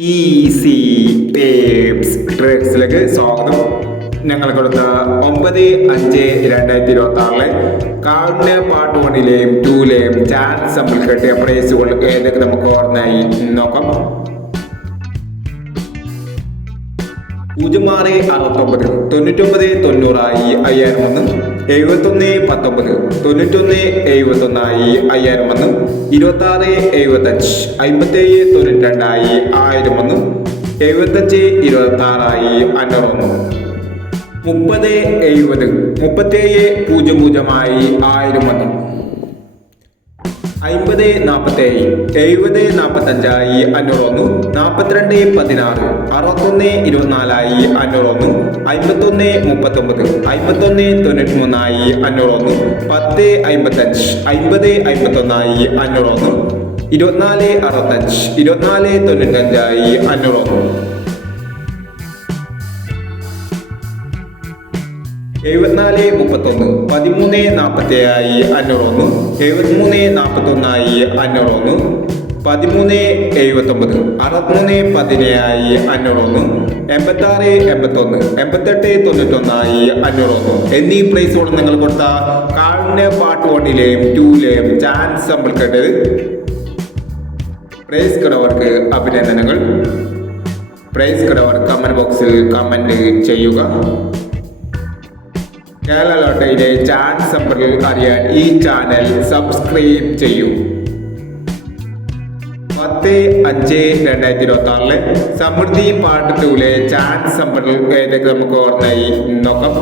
Easy tapes ട്രിക്സിലേക്ക് സ്വാഗതം. ഞങ്ങൾ കൊടുത്ത 9/5/2026 കാർഡിന് പാർട്ട് 1ലെയും 2ലെയും ചാൻസ് നമ്മൾ കിട്ടിയ പ്രൈസുകൾ ഏതൊക്കെ നമുക്ക് ഓർമ്മയായി നോക്കാം. 0669 9990 5001 7119 9171 5001 2675 5792 1001 7526 501 3070 3700 1001 5047 7045 501 4216 6124 501 5139 5193 501 1055 5051 501 2465 2495 501 7431 1347 501 7341 501 1379 6317 501 8681 8891 501 എന്നീ പ്രൈസുകൾ നിങ്ങൾ കൊടുത്ത കാർഡിന് പാർട്ട് 1ലെയും 2ലെയും ചാൻസ് നമ്മൾ കേട്ടത്. പ്രൈസ് കിടവർക്ക് അഭിനന്ദനങ്ങൾ. പ്രൈസ് കിടവർ കമന്റ് ബോക്സിൽ കമന്റ് ചെയ്യുക. കേരള ലോട്ടറിയിലെ ചാൻസ് നമ്പറിൽ അറിയാൻ ഈ ചാനൽ സബ്സ്ക്രൈബ് ചെയ്യൂ. 10/5/2026 സമൃദ്ധി പാർട്ട് 2ലെ ചാൻസ് നമ്പറിൽ ഏതൊക്കെ നമുക്ക് ഓർമ്മയായി നോക്കാം.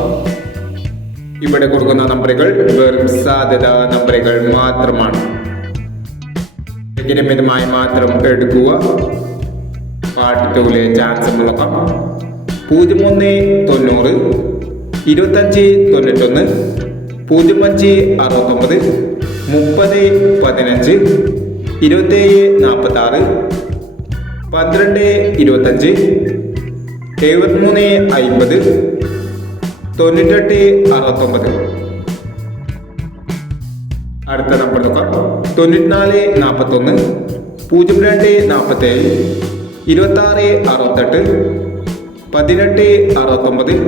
ഇവിടെ കൊടുക്കുന്ന നമ്പറുകൾ വെറും സാധ്യത നമ്പറുകൾ മാത്രമാണ്. മിതമായി മാത്രം എടുക്കുക. പാർട്ട് 2ലെ ചാൻസ് നമ്മൾ നോക്കാം. 0190 2591 0569 3015 2746 1225 7350 9869. അടുത്ത നമ്പർ നോക്കാം. 9441 0247 2668 1869 8769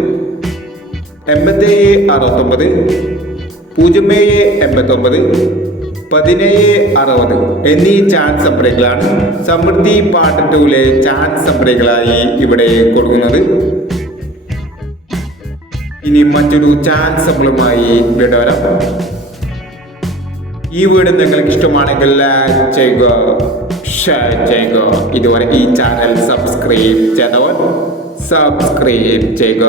0789 1760 എന്നീ ചാൻസ് നമ്പറുകളാണ് സമൃദ്ധി പാർട്ട് 2ലെ ചാൻസ് നമ്പറുകളായി ഇവിടെ കൊടുക്കുന്നത്. ഇനി മറ്റൊരു ചാൻസ് നമ്പറുമായി ഇവിടെ വരാം. ഈ വീഡിയോ നിങ്ങൾക്ക് ഇഷ്ടമാണെങ്കിൽ ലൈക്ക് ചെയ്യുക, ഷെയർ ചെയ്യുക. ഇതുവരെ ഈ ചാനൽ സബ്സ്ക്രൈബ് ചെയ്തവർ സബ്സ്ക്രൈബ് ചെയ്യുക.